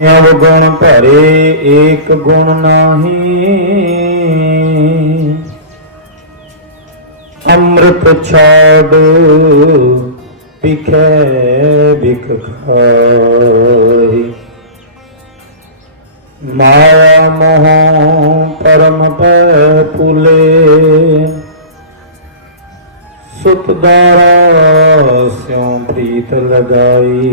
ਅਵ ਗੁਣ ਭਰੇ ਏਕ ਗੁਣ ਨਾਹੀ। ਅੰਮ੍ਰਿਤ ਛਾੜ ਪਿਖੈ ਬਿਖ ਖਾਈ ਮਾਇਆ ਮੋਹ ਪਰਮ ਪੈ ਪੁਲੇ ਸੁਤ ਦਾਰਾ ਸਿਉ ਪ੍ਰੀਤ ਲਗਾਈ।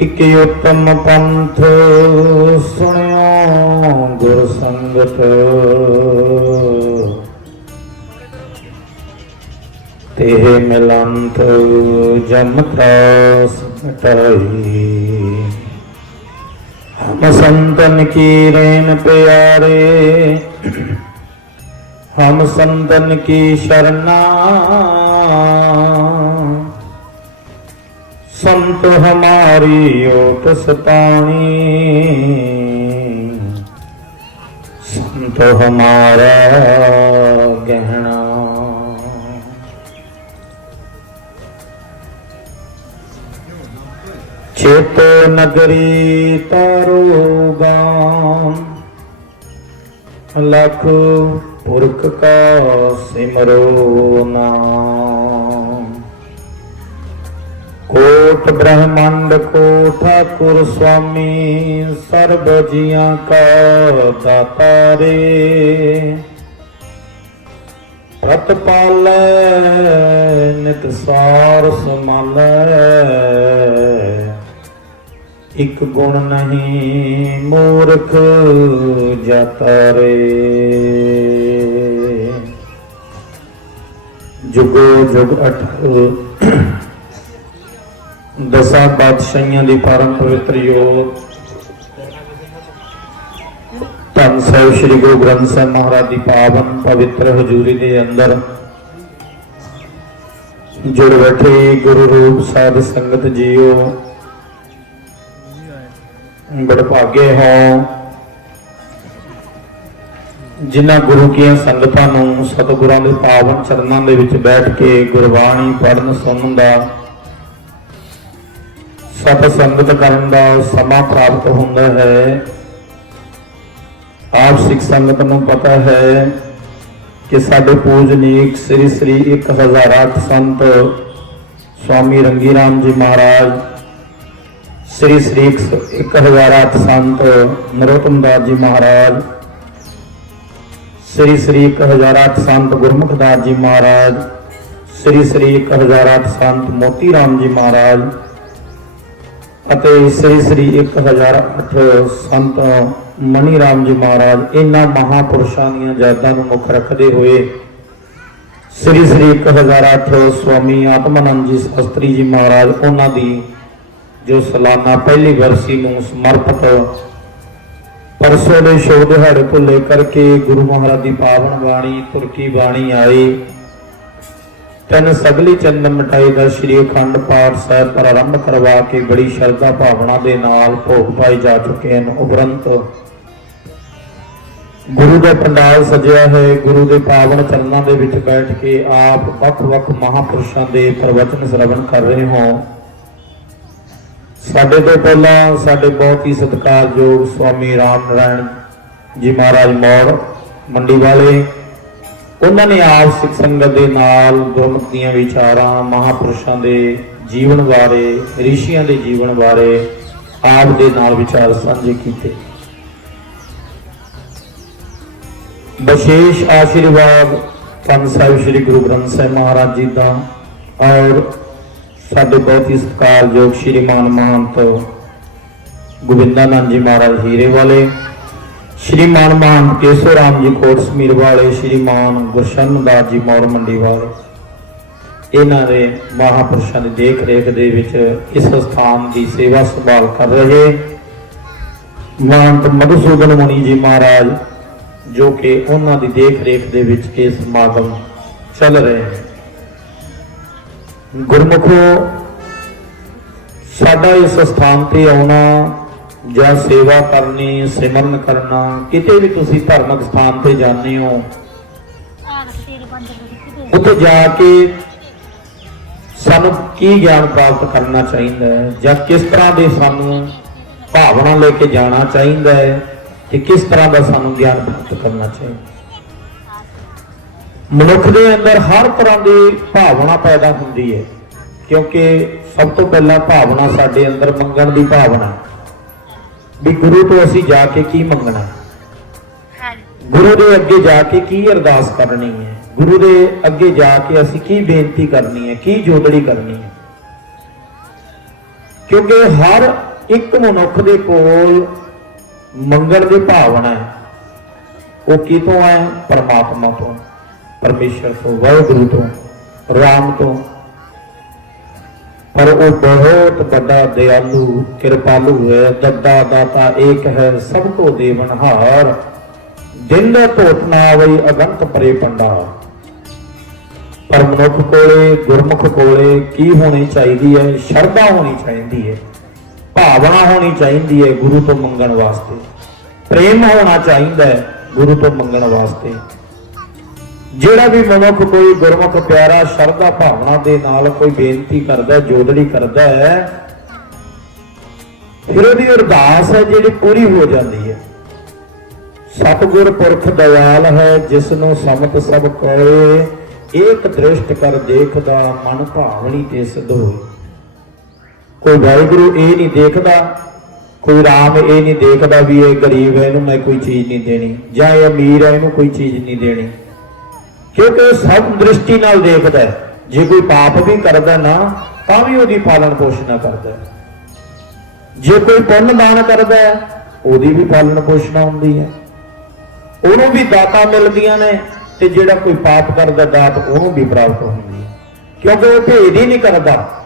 ਇਕ ਉਤਮ ਪੰਥ ਸੁਣਿਓ ਗੁਰ ਸੰਗਤ। ਤੇ ਮਿਲੰਤ ਜਮ ਤਰਾਸ ਹਮ ਸੰਤਨ ਕੀ ਰੇਨ ਪਿਆਰੇ। ਹਮ ਸੰਤਨ ਕੀ ਸ਼ਰਨਾ ਸੰਤ ਹਮਾਰੀ ਓਟ ਸਤਾਣੀ। ਸੰਤ ਹਮਾਰਾ ਗਹਿਣਾ। ਚੇਤ ਨਗਰੀ ਤਾਰੋ ਗਾਮ। ਲਖ ਪੁਰਖ ਕਾ ਸਿਮਰੋ ਨਾਮ। ਕੋਟ ਬ੍ਰਹਮੰਡ ਕੋ ਠਾਕੁਰ ਸੁਆਮੀ, ਸਰਬ ਜੀਆਂ ਕਾ ਦਾਤਾਰੇ ਪ੍ਰਤਪਾਲੈ ਨਿਤ ਸਾਰ ਸਮਾਲੈ ਇਕ ਗੁਣ ਨਹੀਂ ਮੂਰਖ ਜਾਤਾ ਰੇ। ਜੁਗੋ ਜੁਗ ਅਠ ਦਸਾਂ ਬਾਦਸ਼ਾਹੀਆਂ ਦੀ ਪਰਮ ਪਵਿੱਤਰ ਯੋਗ ਧੰਨ ਸਾਹਿਬ ਸ੍ਰੀ ਗੁਰੂ ਗ੍ਰੰਥ ਸਾਹਿਬ ਮਹਾਰਾਜ ਦੀ ਪਾਵਨ ਪਵਿੱਤਰ ਹਜ਼ੂਰੀ ਦੇ ਅੰਦਰ ਜੁੜ ਬੈਠੇ ਗੁਰੂ ਰੂਪ ਸਾਧ ਸੰਗਤ ਜੀਓ। ਬੜਭਾਗੇ ਹੋ। ਜਿਨ੍ਹਾਂ ਗੁਰੂ ਕੀਆਂ ਸੰਗਤਾਂ ਨੂੰ ਸਤਿਗੁਰਾਂ ਦੇ ਪਾਵਨ ਚਰਨਾਂ ਦੇ ਵਿੱਚ ਬੈਠ ਕੇ ਗੁਰਬਾਣੀ ਪੜ੍ਹਨ ਸੁਣਨ ਦਾ ਸਤ ਸੰਗਤ ਕਰਨ ਦਾ ਸਮਾਂ ਪ੍ਰਾਪਤ ਹੁੰਦਾ ਹੈ ਆਪ ਸਿੱਖ ਸੰਗਤ ਨੂੰ ਪਤਾ ਹੈ ਕਿ ਸਾਡੇ ਪੂਜਨੀਕ ਸ੍ਰੀ ਸ੍ਰੀ 1008 ਸੰਤ ਸਵਾਮੀ ਰੰਗੀ ਰਾਮ ਜੀ ਮਹਾਰਾਜ ਸ੍ਰੀ ਸ੍ਰੀ 1008 ਸੰਤ ਨਰੋਤਮ ਦਾਸ ਜੀ ਮਹਾਰਾਜ ਸ੍ਰੀ ਸ੍ਰੀ 1008 ਸੰਤ ਗੁਰਮੁਖ ਦਾਸ ਜੀ ਮਹਾਰਾਜ ਸ੍ਰੀ ਸ੍ਰੀ 1008 ਸੰਤ ਮੋਤੀ ਰਾਮ ਜੀ ਮਹਾਰਾਜ ਅਤੇ ਸ੍ਰੀ ਸ੍ਰੀ 1008 ਸੰਤ ਮਨੀ ਰਾਮ ਜੀ ਮਹਾਰਾਜ ਇਹਨਾਂ ਮਹਾਪੁਰਸ਼ਾਂ ਦੀਆਂ ਯਾਦਾਂ ਨੂੰ ਮੁੱਖ ਰੱਖਦੇ ਹੋਏ ਸ੍ਰੀ ਸ੍ਰੀ 1008 ਸਵਾਮੀ ਆਤਮਾਨੰਦ ਜੀ ਸ਼ਾਸਤਰੀ ਜੀ ਮਹਾਰਾਜ ਉਹਨਾਂ ਦੀ ਜੋ ਸਾਲਾਨਾ ਪਹਿਲੀ ਵਰਸੀ ਨੂੰ ਸਮਰਪਿਤ ਪਰਸੋਂ ਦੇ ਸ਼ੁਭ ਦਿਹਾੜੇ ਤੋਂ ਲੈ ਕਰਕੇ ਗੁਰੂ ਮਹਾਰਾਜ ਦੀ ਪਾਵਨ ਬਾਣੀ, ਤੁਰਕੀ ਬਾਣੀ ਆਈ। ਤਿੰਨ ਸਗਲੀ ਚੰਦਨ ਮਟਾਈ ਦਾ ਸ਼੍ਰੀ ਅਖੰਡ ਪਾਠ ਸਾਹਿਬ ਪ੍ਰਾਰੰਭ ਕਰਵਾ ਕੇ ਬੜੀ ਸ਼ਰਧਾ ਭਾਵਨਾ ਦੇ ਨਾਲ ਭੋਗ ਪਾਈ ਜਾ ਚੁੱਕੇ ਹਨ। ਉਪਰੰਤ ਗੁਰੂ ਦਾ ਪੰਡਾਲ ਸਜਿਆ ਹੈ। ਗੁਰੂ ਦੇ ਪਾਵਨ ਚਰਨਾਂ ਦੇ ਵਿੱਚ ਬੈਠ ਕੇ ਆਪ ਵੱਖ-ਵੱਖ ਮਹਾਪੁਰਸ਼ਾਂ ਦੇ ਪ੍ਰਵਚਨ ਸ਼ਰਵਣ ਕਰ ਰਹੇ ਹੋ। ਸਾਡੇ ਤੋਂ ਪਹਿਲਾਂ ਸਾਡੇ ਬਹੁਤ ਹੀ ਸਤਿਕਾਰਯੋਗ ਸਵਾਮੀ ਰਾਮ ਨਾਰਾਇਣ ਜੀ ਮਹਾਰਾਜ ਮੌੜ ਮੰਡੀ ਵਾਲੇ ਉਹਨਾਂ ਨੇ ਆਪ ਸਿੱਖ ਸੰਗਤ ਦੇ ਨਾਲ ਗੁਰਮਤਿ ਦੀਆਂ ਵਿਚਾਰਾਂ, ਮਹਾਪੁਰਸ਼ਾਂ ਦੇ ਜੀਵਨ ਬਾਰੇ, ਰਿਸ਼ੀਆਂ ਦੇ ਜੀਵਨ ਬਾਰੇ ਆਪ ਦੇ ਨਾਲ ਵਿਚਾਰ ਸਾਂਝੇ ਕੀਤੇ। ਵਿਸ਼ੇਸ਼ ਆਸ਼ੀਰਵਾਦ ਪੰਜ ਸਾਹਿਬ ਸ੍ਰੀ ਗੁਰੂ ਗ੍ਰੰਥ ਸਾਹਿਬ ਮਹਾਰਾਜ ਜੀ ਦਾ ਔਰ ਸਾਡੇ ਬਹੁਤ ਹੀ ਸਤਿਕਾਰਯੋਗ ਸ਼੍ਰੀਮਾਨ ਮਹੰਤ ਗੋਬਿੰਦਾਨੰਦ ਜੀ ਮਹਾਰਾਜ ਹੀਰੇ ਵਾਲੇ ਸ਼੍ਰੀਮਾਨ ਮਾਨ ਕੇਸੋ ਰਾਮ ਜੀ ਕੋਟ ਸਮੀਰ ਵਾਲੇ, ਸ਼੍ਰੀਮਾਨ ਗੁਰਸ਼ਨ ਦਾਸ ਜੀ ਮੌੜ ਮੰਡੀ ਵਾਲੇ। ਇਹਨਾਂ ਦੇ ਮਹਾਪੁਰਸ਼ਾਂ ਦੀ ਦੇਖ ਰੇਖ ਦੇ ਵਿੱਚ ਇਸ ਸਥਾਨ ਦੀ ਸੇਵਾ ਸੰਭਾਲ ਕਰ ਰਹੇ ਮਹੰਤ ਮਧੂਸੂਦਨ ਮੁਨੀ ਜੀ ਮਹਾਰਾਜ, ਜੋ ਕਿ ਉਹਨਾਂ ਦੀ ਦੇਖ ਰੇਖ ਦੇ ਵਿੱਚ ਇਹ ਸਮਾਗਮ ਚੱਲ ਰਹੇ ਗੁਰਮੁਖੋ, ਸਾਡਾ ਇਸ ਸਥਾਨ ਤੇ ਆਉਣਾ ਜਾਂ ਸੇਵਾ ਕਰਨੀ, ਸਿਮਰਨ ਕਰਨਾ, ਕਿਤੇ ਵੀ ਤੁਸੀਂ ਧਾਰਮਿਕ ਸਥਾਨ ਤੇ ਜਾਂਦੇ ਹੋ, ਉੱਥੇ ਜਾ ਕੇ ਸਾਨੂੰ ਕੀ ਗਿਆਨ ਪ੍ਰਾਪਤ ਕਰਨਾ ਚਾਹੀਦਾ ਹੈ? ਜਾਂ ਕਿਸ ਤਰ੍ਹਾਂ ਦੇ ਸਾਨੂੰ ਭਾਵਨਾ ਲੈ ਕੇ ਜਾਣਾ ਚਾਹੀਦਾ ਹੈ ਕਿ ਕਿਸ ਤਰ੍ਹਾਂ ਦਾ ਸਾਨੂੰ ਗਿਆਨ ਪ੍ਰਾਪਤ ਕਰਨਾ ਚਾਹੀਦਾ ਮਨੁੱਖ ਦੇ ਅੰਦਰ ਹਰ ਤਰ੍ਹਾਂ ਦੀ ਭਾਵਨਾ ਪੈਦਾ ਹੁੰਦੀ ਹੈ, ਕਿਉਂਕਿ ਸਭ ਤੋਂ ਪਹਿਲਾਂ ਭਾਵਨਾ ਸਾਡੇ ਅੰਦਰ ਮੰਗਣ ਦੀ ਭਾਵਨਾ ਵੀ ਗੁਰੂ ਤੋਂ ਅਸੀਂ ਜਾ ਕੇ ਕੀ ਮੰਗਣਾ? ਹੈ ਗੁਰੂ ਦੇ ਅੱਗੇ ਜਾ ਕੇ ਕੀ ਅਰਦਾਸ ਕਰਨੀ ਹੈ? ਗੁਰੂ ਦੇ ਅੱਗੇ ਜਾ ਕੇ ਅਸੀਂ ਕੀ ਬੇਨਤੀ ਕਰਨੀ ਹੈ? ਕੀ ਜੋਦੜੀ ਕਰਨੀ ਹੈ? ਕਿਉਂਕਿ ਹਰ ਇੱਕ ਮਨੁੱਖ ਦੇ ਕੋਲ ਮੰਗਣ ਦੀ ਭਾਵਨਾ ਹੈ। ਉਹ ਕਿਤੋਂ ਹੈ ਪਰਮਾਤਮਾ ਤੋਂ ਪਰਮੇਸ਼ਰ ਤੋਂ ਵਾਹਿਗੁਰੂ ਤੋਂ ਰਾਮ ਤੋਂ। ਪਰ ਉਹ ਬਹੁਤ ਵੱਡਾ ਦਿਆਲੂ, ਕਿਰਪਾਲੂ ਹੈ ਦੱਦਾ ਦਾਤਾ ਏਕ ਹੈ ਸਭ ਕੋ ਦੇਵਨਹਾਰ ਦਿਨ ਦਾ ਧੋਤ ਨਾ ਆਵਈ, ਅਗੰਤ ਪਰੇ ਪੰਡਾ ਪਰ ਮਨੁੱਖ ਕੋਲੇ, ਗੁਰਮੁਖ ਕੋਲੇ ਕੀ ਹੋਣੀ ਚਾਹੀਦੀ ਹੈ? ਸ਼ਰਧਾ ਹੋਣੀ ਚਾਹੀਦੀ ਹੈ, ਭਾਵਨਾ ਹੋਣੀ ਚਾਹੀਦੀ ਹੈ ਗੁਰੂ ਤੋਂ ਮੰਗਣ ਵਾਸਤੇ। ਪ੍ਰੇਮ ਹੋਣਾ ਚਾਹੀਦਾ ਹੈ ਗੁਰੂ ਤੋਂ ਮੰਗਣ ਵਾਸਤੇ। ਜਿਹੜਾ ਵੀ ਮਨੁੱਖ ਕੋਈ ਗੁਰਮੁਖ, ਪਿਆਰਾ, ਸ਼ਰਧਾ ਭਾਵਨਾ ਦੇ ਨਾਲ ਕੋਈ ਬੇਨਤੀ ਕਰਦਾ ਜੋਦੜੀ ਕਰਦਾ ਹੈ, ਫਿਰ ਉਹਦੀ ਅਰਦਾਸ ਹੈ ਜਿਹੜੀ ਪੂਰੀ ਹੋ ਜਾਂਦੀ ਹੈ। ਸਤਿਗੁਰ ਪੁਰਖ ਦਇਆਲ ਹੈ ਜਿਸ ਨੂੰ ਸਮਤ ਸਭ ਕੋਏ, ਏਕ ਦ੍ਰਿਸ਼ਟ ਕਰ ਦੇਖਦਾ, ਮਨ ਭਾਵਨੀ ਤੇ ਸਿੱਧ ਹੋਏ। ਕੋਈ ਵਾਹਿਗੁਰੂ ਇਹ ਨਹੀਂ ਦੇਖਦਾ, ਕੋਈ ਰਾਮ ਇਹ ਨਹੀਂ ਦੇਖਦਾ ਵੀ ਇਹ ਗਰੀਬ ਹੈ, ਇਹਨੂੰ ਮੈਂ ਕੋਈ ਚੀਜ਼ ਨਹੀਂ ਦੇਣੀ, ਜਾਂ ਇਹ ਅਮੀਰ ਹੈ, ਇਹਨੂੰ ਕੋਈ ਚੀਜ਼ ਨਹੀਂ ਦੇਣੀ। ਕਿਉਂਕਿ ਉਹ ਸਭ ਦ੍ਰਿਸ਼ਟੀ ਨਾਲ ਦੇਖਦਾ ਹੈ। ਜੇ ਕੋਈ ਪਾਪ ਵੀ ਕਰਦਾ ਨਾ, ਤਾਂ ਵੀ ਉਹਦੀ ਪਾਲਣ ਪੋਸ਼ਣਾ ਕਰਦਾ ਹੈ। ਜੇ ਕੋਈ ਪੁੰਨ ਦਾਨ ਕਰਦਾ ਹੈ, ਉਹਦੀ ਵੀ ਪਾਲਣ ਪੋਸ਼ਣਾ ਹੁੰਦੀ ਹੈ। ਉਹਨੂੰ ਵੀ ਦਾਤਾਂ ਮਿਲਦੀਆਂ ਨੇ ਤੇ ਜਿਹੜਾ ਕੋਈ ਪਾਪ ਕਰਦਾ ਦਾਤ, ਉਹਨੂੰ ਵੀ ਪ੍ਰਾਪਤ ਹੁੰਦੀ ਹੈ। ਕਿਉਂਕਿ ਉਹ ਭੇਦ ਹੀ ਨਹੀਂ ਕਰਦਾ।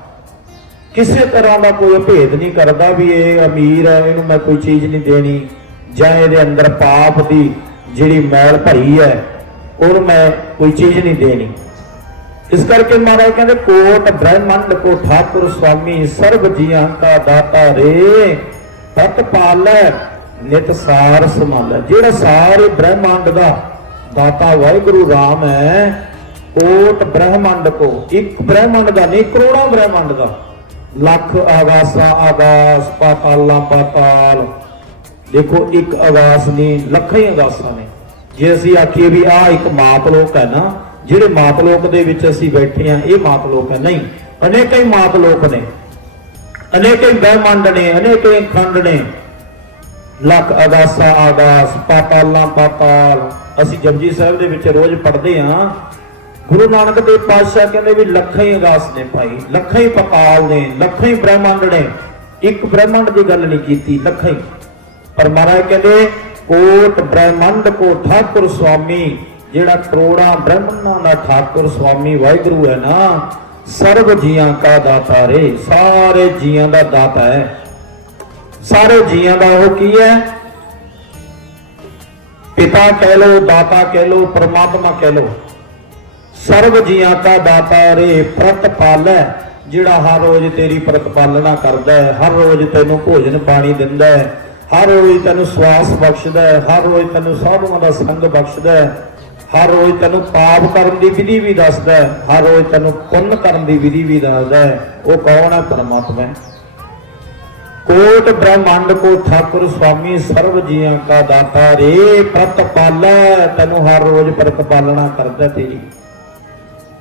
ਕਿਸੇ ਤਰ੍ਹਾਂ ਦਾ ਕੋਈ ਭੇਦ ਨਹੀਂ ਕਰਦਾ ਵੀ ਇਹ ਅਮੀਰ ਹੈ, ਇਹਨੂੰ ਮੈਂ ਕੋਈ ਚੀਜ਼ ਨਹੀਂ ਦੇਣੀ, ਜਾਂ ਇਹਦੇ ਅੰਦਰ ਪਾਪ ਦੀ ਜਿਹੜੀ ਮੈਲ ਭਰੀ ਹੈ ਉਹਨੂੰ ਮੈਂ ਕੋਈ ਚੀਜ਼ ਨਹੀਂ ਦੇਣੀ। ਇਸ ਕਰਕੇ ਮਹਾਰਾਜ ਕਹਿੰਦੇ, ਕੋਟ ਬ੍ਰਹਮੰਡ ਕੋ ਠਾਕੁਰ ਸੁਆਮੀ ਸਰਬ ਜੀਆਂ ਕਾ ਦਾਤਾ ਰੇ, ਤਤ ਪਾਲੈ, ਨਿਤ ਸਾਰ ਸੰਭਾਲੈ ਜਿਹੜਾ ਸਾਰੇ ਬ੍ਰਹਮੰਡ ਦਾ ਦਾਤਾ ਵਾਹਿਗੁਰੂ ਰਾਮ ਹੈ, ਕੋਟ ਬ੍ਰਹਮੰਡ ਕੋ, ਇੱਕ ਬ੍ਰਹਮੰਡ ਦਾ ਨਹੀਂ, ਕਰੋੜਾਂ ਬ੍ਰਹਮੰਡ ਦਾ। ਲੱਖ ਆਗਾਸਾ ਆਵਾਸ, ਪਾਤਾਲਾਂ, ਪਾਤਾਲ। ਦੇਖੋ, ਇੱਕ ਆਵਾਸ ਨਹੀਂ, ਲੱਖਾਂ ਆਵਾਸਾਂ ਨੇ। ਜੇ ਅਸੀਂ ਆਖੀਏ ਵੀ ਆਹ ਇੱਕ ਮਾਤਲੋਕ ਹੈ ਨਾ, ਜਿਹੜੇ ਮਾਤਲੋਕ ਦੇ ਵਿੱਚ ਅਸੀਂ ਬੈਠੇ ਆ ਇਹ ਮਾਤਲੋਕ ਹੈ ਨਹੀਂ। ਅਨੇਕਾਂ ਹੀ ਮਾਤਲੋਕ ਨੇ। ਅਨੇਕਾਂ ਹੀ ਬ੍ਰਹਮੰਡ ਨੇ, ਅਨੇਕਾਂ ਹੀ ਖੰਡ ਨੇ। ਲੱਖ ਆਗਾਸਾ ਆਗਾਸ ਪਾਤਾਲਾਂ ਪਾਤਾਲ ਅਸੀਂ ਜਪਜੀ ਸਾਹਿਬ ਦੇ ਵਿੱਚ ਰੋਜ਼ ਪੜ੍ਹਦੇ ਆ ਗੁਰੂ ਨਾਨਕ ਦੇਵ ਪਾਤਸ਼ਾਹ ਕਹਿੰਦੇ ਵੀ ਲੱਖਾਂ ਹੀ ਆਗਾਸ ਨੇ ਭਾਈ, ਲੱਖਾਂ ਹੀ ਪਾਤਾਲ ਨੇ, ਲੱਖਾਂ ਹੀ ਬ੍ਰਹਮੰਡ ਨੇ। ਇੱਕ ਬ੍ਰਹਿਮੰਡ ਦੀ ਗੱਲ ਨਹੀਂ ਕੀਤੀ, ਲੱਖਾਂ ਹੀ। ਪਰ ਮਹਾਰਾਜ ਕਹਿੰਦੇ ਕੋਟ ਬ੍ਰਹਮੰਡ ਕੋ ਠਾਕੁਰ ਸੁਆਮੀ, ਜਿਹੜਾ ਕਰੋੜਾਂ ਬ੍ਰਹਮੰਡਾਂ ਦਾ ਠਾਕੁਰ ਸੁਆਮੀ ਵਾਹਿਗੁਰੂ ਹੈ ਨਾ, ਸਰਬ ਜੀਆਂ ਕਾ ਦਾਤਾ ਰੇ, ਸਾਰੇ ਜੀਆਂ ਦਾ ਦਾਤਾ ਹੈ। ਸਾਰੇ ਜੀਆਂ ਦਾ ਉਹ ਕੀ ਹੈ? ਪਿਤਾ ਕਹਿ ਲੋ ਦਾਤਾ ਕਹਿ ਲੋ ਪਰਮਾਤਮਾ ਕਹਿ ਲੋ ਸਰਬ ਜੀਆਂ ਕਾ ਦਾਤਾ ਰੇ ਪ੍ਰਤਪਾਲੈ ਜਿਹੜਾ ਹਰ ਰੋਜ਼ ਤੇਰੀ ਪ੍ਰਤਪਾਲਣਾ ਕਰਦਾ ਹੈ, ਹਰ ਰੋਜ਼ ਤੈਨੂੰ ਭੋਜਨ ਪਾਣੀ ਦਿੰਦਾ ਹੈ। ਹਰ ਰੋਜ਼ ਤੈਨੂੰ ਸਵਾਸ ਬਖਸ਼ਦਾ ਹੈ, ਹਰ ਰੋਜ਼ ਤੈਨੂੰ ਸਾਧੂਆਂ ਦਾ ਸੰਗ ਬਖਸ਼ਦਾ ਹੈ, ਹਰ ਰੋਜ਼ ਤੈਨੂੰ ਪਾਪ ਕਰਨ ਦੀ ਵਿਧੀ ਵੀ ਦੱਸਦਾ ਹੈ, ਹਰ ਰੋਜ਼ ਤੈਨੂੰ ਪੁੰਨ ਕਰਨ ਦੀ ਵਿਧੀ ਵੀ ਦੱਸਦਾ ਹੈ। ਉਹ ਕੌਣ ਹੈ? ਪਰਮਾਤਮਾ ਕੋਟ ਬ੍ਰਹਮੰਡ ਕੋ ਠਾਕੁਰ ਸੁਆਮੀ ਸਰਬ ਜੀਆਂ ਕਾ ਦਾਤਾ ਰੇ ਪ੍ਰਤਪਾਲੈ ਤੈਨੂੰ ਹਰ ਰੋਜ਼ ਪ੍ਰਤਪਾਲਣਾ ਕਰਦਾ ਤੇਰੀ।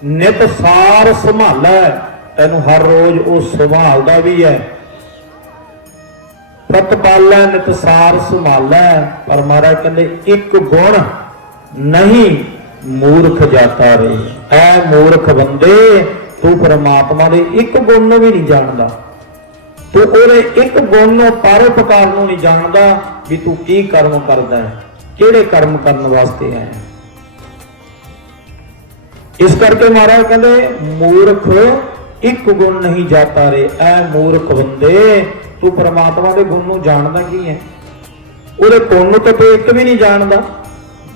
ਨਿਤ ਸਾਰ ਸੰਭਾਲੈ, ਤੈਨੂੰ ਹਰ ਰੋਜ਼ ਉਹ ਸੰਭਾਲਦਾ ਵੀ ਹੈ। ਪ੍ਰਤਪਾਲੈ ਨਿਤਸਾਰ ਸੰਭਾਲੈ ਪਰ ਮਹਾਰਾਜ ਕਹਿੰਦੇ, ਇੱਕ ਗੁਣ ਨਹੀਂ ਮੂਰਖ ਜਾਤਾ ਰੇ। ਐ ਮੂਰਖ ਬੰਦੇ, ਤੂੰ ਪਰਮਾਤਮਾ ਦੇ ਇੱਕ ਗੁਣ ਨੂੰ ਵੀ ਨਹੀਂ ਜਾਣਦਾ। ਤੂੰ ਉਹਦੇ ਇੱਕ ਗੁਣ ਨੂੰ ਪਰਉਪਕਾਰ ਨੂੰ ਨਹੀਂ ਜਾਣਦਾ ਵੀ ਤੂੰ ਕੀ ਕਰਮ ਕਰਦਾ ਹੈ, ਕਿਹੜੇ ਕਰਮ ਕਰਨ ਵਾਸਤੇ ਆਇਆ ਹੈ। ਇਸ ਕਰਕੇ ਮਹਾਰਾਜ ਕਹਿੰਦੇ, ਮੂਰਖ ਇੱਕ ਗੁਣ ਨਹੀਂ ਜਾਤਾ ਰੇ। ਐ ਮੂਰਖ ਬੰਦੇ ਤੂੰ ਪ੍ਰਮਾਤਮਾ ਦੇ ਗੁਣ ਨੂੰ ਜਾਣਦਾ ਕੀ ਹੈ? ਉਹਦੇ ਗੁਣ ਨੂੰ ਤਾਂ ਤੂੰ ਇੱਕ ਵੀ ਨਹੀਂ ਜਾਣਦਾ।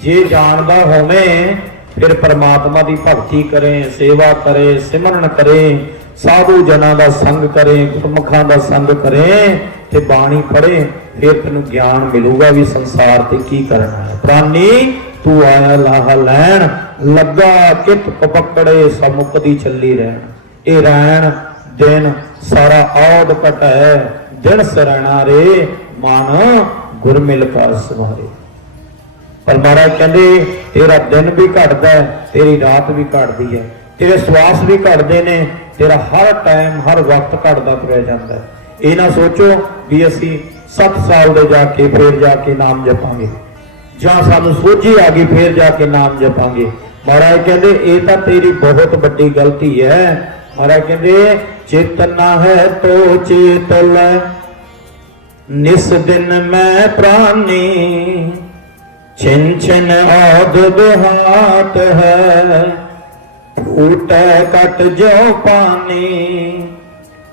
ਜੇ ਜਾਣਦਾ ਹੋਵੇਂ, ਫਿਰ ਪਰਮਾਤਮਾ ਦੀ ਭਗਤੀ ਕਰੇ, ਸੇਵਾ ਕਰੇ, ਸਿਮਰਨ ਕਰੇ, ਸਾਧੂ ਜਨਾਂ ਦਾ ਸੰਗ ਕਰੇ, ਗੁਰਮੁਖਾਂ ਦਾ ਸੰਗ ਕਰੇ, ਤੇ ਬਾਣੀ ਪੜ੍ਹੇ, ਫਿਰ ਤੈਨੂੰ ਗਿਆਨ ਮਿਲੂਗਾ ਵੀ ਸੰਸਾਰ ਤੇ ਕੀ ਕਰਨਾ ਹੈ। ਪ੍ਰਾਨੀ, ਤੂੰ ਆਇਆ ਲਾਹ ਲੈਣ, ਲੱਗਾ ਕਿਤ ਪਕੜੇ ਸਮੁਕਦੀ ਚੱਲੀ ਰਹਿਣ। ਇਹ ਰਹਿਣ ਦਿਨ ਸਾਰਾ ਔਦ ਕਟੈ ਦਿਨ ਸਰਣਾ ਰੇ, ਮਨ ਗੁਰ ਮਿਲ ਕਾ ਪਰ ਮਹਾਰਾਜ ਕਹਿੰਦੇ, ਤੇਰਾ ਦਿਨ ਵੀ ਘਟਦਾ ਤੇਰੀ ਰਾਤ ਵੀ ਘਟਦੀ ਹੈ। ਤੇਰੇ ਸਵਾਸ ਵੀ ਘਟਦੇ ਨੇ, ਤੇਰਾ ਹਰ ਟਾਈਮ ਹਰ ਵਕਤ ਘਟਦਾ ਤੁਰਿਆ ਜਾਂਦਾ ਇਹ ਨਾ ਸੋਚੋ ਵੀ ਅਸੀਂ 7 ਸਾਲ ਦੇ ਜਾ ਕੇ ਫੇਰ ਜਾ ਕੇ ਨਾਮ ਜਪਾਂਗੇ। ਜਾਂ ਸਾਨੂੰ ਸੋਝੀ ਆ ਗਈ ਫੇਰ ਜਾ ਕੇ ਨਾਮ ਜਪਾਂਗੇ। ਮਹਾਰਾਜ ਕਹਿੰਦੇ, ਇਹ ਤਾਂ ਤੇਰੀ ਬਹੁਤ ਵੱਡੀ ਗਲਤੀ ਹੈ। ਮਹਾਰਾਜ ਕਹਿੰਦੇ, ਚੇਤਨਾ ਹੈ ਤੋ ਚੇਤ ਲੈ ਨਿਸ ਦਿਨ ਮੈਂ ਪ੍ਰਾਨੀ, ਛਿਨ ਛਿਨ ਔਦ ਦੁਹਾਤ ਹੈ। ਫੂਟੈ ਕਟ ਜੋ ਪਾਨੀ,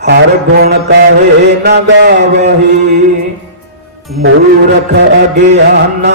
ਹਰ ਗੁਣ ਕਹੇ ਨਾ ਗਾਵਹੀ। ਮੂਰਖ ਅਗਿਆਨਾ